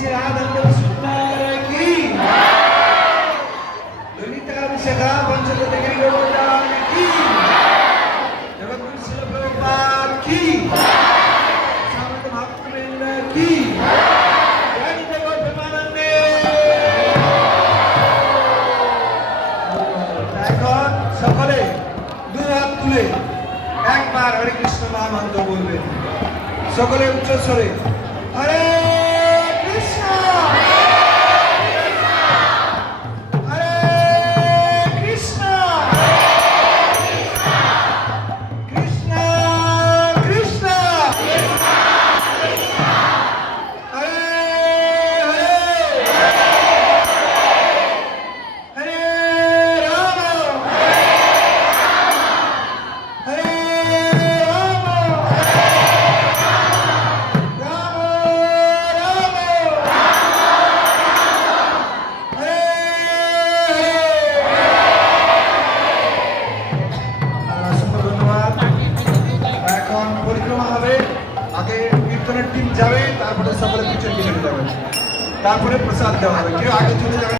श्री राधा सुंदर की ललिता विशाखा पंचदशी गोवर्धन की जगतगुरु श्रील प्रभुपाद की समस्त भक्तवृंद की जय जगत प्रेमानंदे। এখন সকলে দুই হাত তুলে একবার হরে কৃষ্ণ মহামন্ত্র বলবেন। সকলে উচ্চ স্বরে হরে কৃষ্ণ হরে কৃষ্ণ কৃষ্ণ কৃষ্ণ হরে হরে হরে রাম হরে পরিক্রমা হবে। আগে কীর্তনের টিম যাবে, তারপরে সকলে পিছনে পিছনে যাবে, তারপরে প্রসাদ দেওয়া হবে। কেউ আগে চলে যাবে।